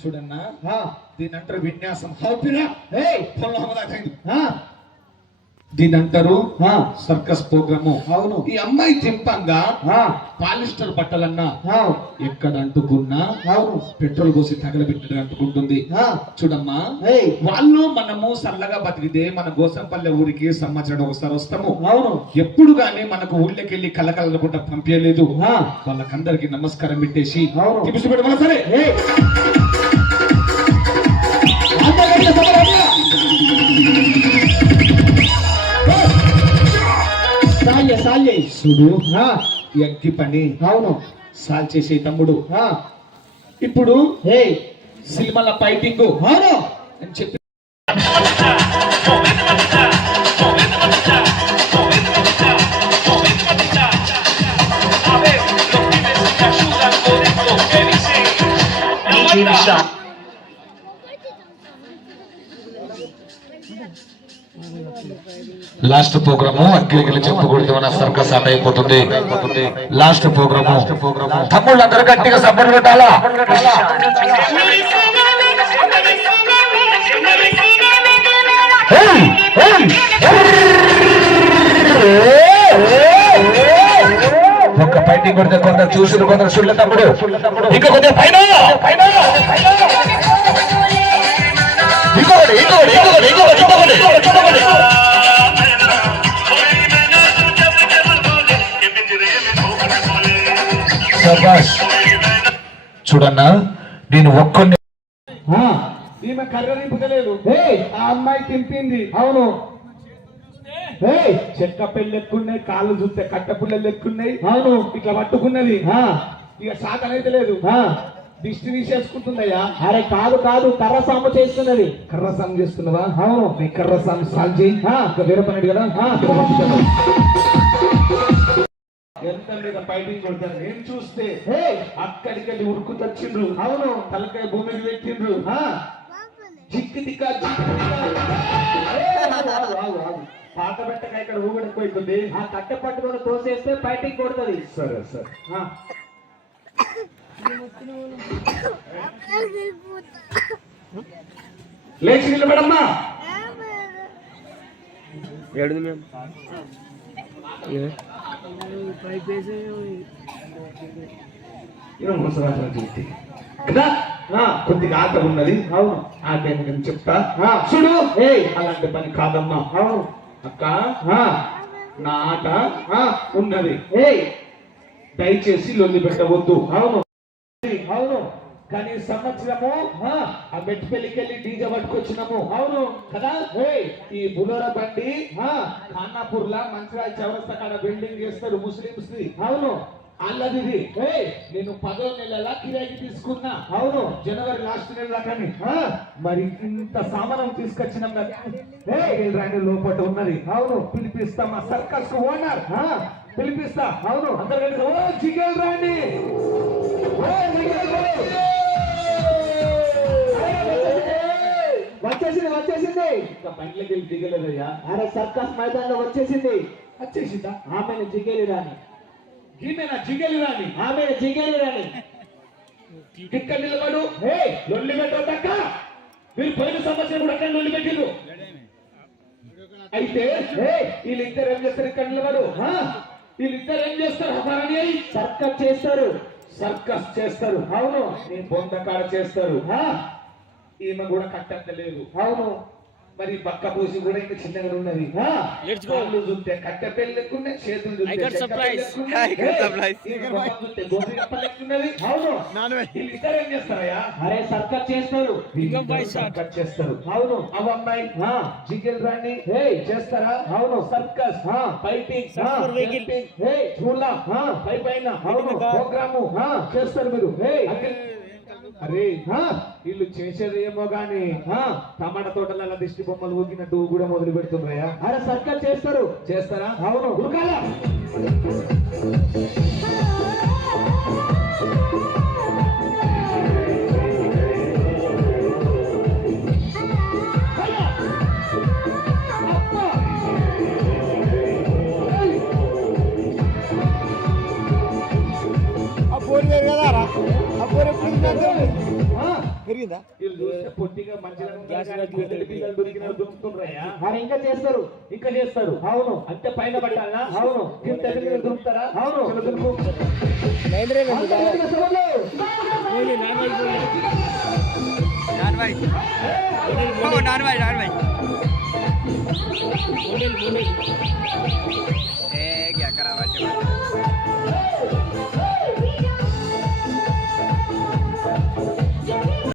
చూడన్నా? దీని అంటారు విన్యాసం. ఏయ్, ఆ, దీని అంటారు సర్కస్ ప్రోగ్రాము. అవును. ఈ అమ్మాయి తింపంగా ఆ, పాలిస్టర్ బట్టలన్నా ఎక్కడ అంటుకున్నా అవును. పెట్రోల్ పోసి తగలబెట్టి అంటుకుంటుంది. ఆ, చూడమ్మా వాళ్ళు మనము సల్లగా బతికితే మన గోసంపల్లె ఊరికి సంవత్సరం ఒకసారి వస్తాము. అవును. ఎప్పుడు గానీ మనకు ఊళ్ళకి వెళ్ళి కలకలకుండా పంపించలేదు వాళ్ళకందరికి నమస్కారం పెట్టేసి అవును. సరే? ఈ అగ్గి పని. అవును. సాల్ చేసే తమ్ముడు. ఆ, ఇప్పుడు ఏయ్, సినిమాల ఫైటింగ్. అవును. అని చెప్పి. లాస్ట్ ప్రోగ్రాము అగ్గిలిగిలి చెప్పకూడదు మన సర్కస్ ఆట అయిపోతుంది. Last program. తమ్ముళ్ళు అందరూ గట్టిగా సపోర్ట్ పెట్టాలా? ఒక్క ఫైటింగ్ కొడితే కొందరు చూసిన కొందరు చూడలే తమ్ముడు. ఇంకా కొద్దిగా పైన. ఇంకొకటి ఇంకొకటి ఇంకొకటి ఇంకొకటి ఇంకొకటి. శభాష్ చూడన్నా నేను ఒక్కడిని ఆ, ఈమె కర్ర నింపుతలేదు ఏయ్, ఆ అమ్మాయి తింపింది. అవును. ఏయ్, చెక్క పెళ్ళి ఎక్కున్నాయి కాళ్ళు చూస్తే కట్ట పుల్లలు ఎక్కున్నాయి అవును. ఇట్లా పట్టుకున్నది. ఆ, ఇక సాతనైతే లేదు ఆ. దిష్టి తీసేసుకుంటుందయ్యా. అరే కాదు కాదు కర్ర సాము చేస్తున్నది. కర్ర సాంగ్ చేస్తున్నావా? అవును. నీ కర్ర ఆ, ఇంకా వేరే పని కదా. ఎంత మీద ఫైటింగ్ కొడతారు? నేను చూస్తే? ఏయ్, అక్కడికి వెళ్ళి ఉరుకు తెచ్చిండ్రు. అవును. తలకాయ భూమికి పెట్టిండ్రు. జిక్కి దిక్క. పాత పెట్టక ఇక్కడ ఊగడిపోతుంది ఆ కట్టె పట్టుకొని తోసేస్తే బయటికి కొడుతుంది. సరే సరే. లేచి నిలబడమ్మా చూస్తే కదా? కొద్దిగా ఆట ఉన్నది. అవును. ఆ టైం నేను చెప్తా. చూడు. ఏయ్, అలాంటి పని కాదమ్మా. అవును. అక్క నా ఆట ఉన్నది. ఏయ్, దయచేసి లొల్లి పెట్టవద్దు. అవును. అవును. కానీ సంవత్సరము ఆ, ఆ మెట్టిపల్లికి వెళ్ళి డీజే పట్టుకొచ్చినాము. అవును. కదా? ఈ బులోరా బండి ఖానాపూర్ లా మంచిరాజ చౌరస్తా కాడ బిల్డింగ్ చేస్తారు ముస్లిమ్స్ ది అవును అల్లది నేను పదో నెలల కిరాయికి తీసుకున్నా. అవును. జనవరి లాస్ట్ నెల దాకాని. ఆ, మరి ఇంత సామానం తీసుకొచ్చినాం కదా. రాణి లోపల ఉన్నది. అవును. పిలిపిస్తా మా సర్కస్కు ఓనర్ పిలిపిస్తా. అవును. అందరికంటే ఓ జిగేల్ రాండి. ఓ జిగేల్ రాండి. వచ్చేసింది వచ్చేసింది. ఇంకా బండ్లకి వెళ్ళి దిగలేదయ్యా. అరే సర్కస్ మైదానంలో వచ్చేసింది. వచ్చేసిందా? ఆమెను జిగేలి రాని. ఈమెనా జిగేల్ రాని? ఆమెను జిగేలి రాని. ఇక్కడ నిలబడు. ఏయ్, లొల్లి పెట్టొద్దక్క మీరు పోయిన సంవత్సరం కూడా అక్కడ లొల్లి పెట్టిండ్రు. అయితే వీళ్ళిద్దరు ఏం చేస్తారు ఇక్కడ నిలబడు? వీళ్ళిద్దరు ఏం చేస్తారు? హమారాని అయి? సర్కస్ చేస్తారు. సర్కస్ చేస్తారు. అవును. నీ బొందకాడ చేస్తారు. ఈమె కూడా కట్టంత లేదు అవును. మరి పక్క పూసి కూడా ఇంకా చిన్నగా ఉన్నది కాళ్ళు చూస్తే కట్టె పెళ్ళి లెక్కున్నాయి చేతులు అరే సర్కస్ చేస్తారు. సర్కస్ చేస్తారు. అవును. అవ అమ్మాయి. ఆ, జిగేల్ రాణి. ఏయ్, చేస్తారా? అవును. సర్కస్. ఆ, ఫైటింగ్ చూలా ఆ, పై పైన. అవును. ప్రోగ్రాము. ఆ. చేస్తారు మీరు. అరే వీళ్ళు చేసేది ఏమో గాని టమాటా తోటలలో దిష్టి బొమ్మలు ఊగినట్టు కూడా మొదలు పెడుతున్నాయా అరే సర్కస్ చేస్తారు. చేస్తారా? అవును. మరి ఇంకా చేస్తారు ఇంకా చేస్తారు అవును అంతే పైన పట్టాలా అవును. కింద మీద దొరుకుతారా అవును. చిన్న దులుపు. అందరూ గట్టిగా సవాళ్ళు. నాన్ భాయ్ ఓ నాన్ భాయ్ నాన్ భాయ్ ఏ क्या करा बच्चे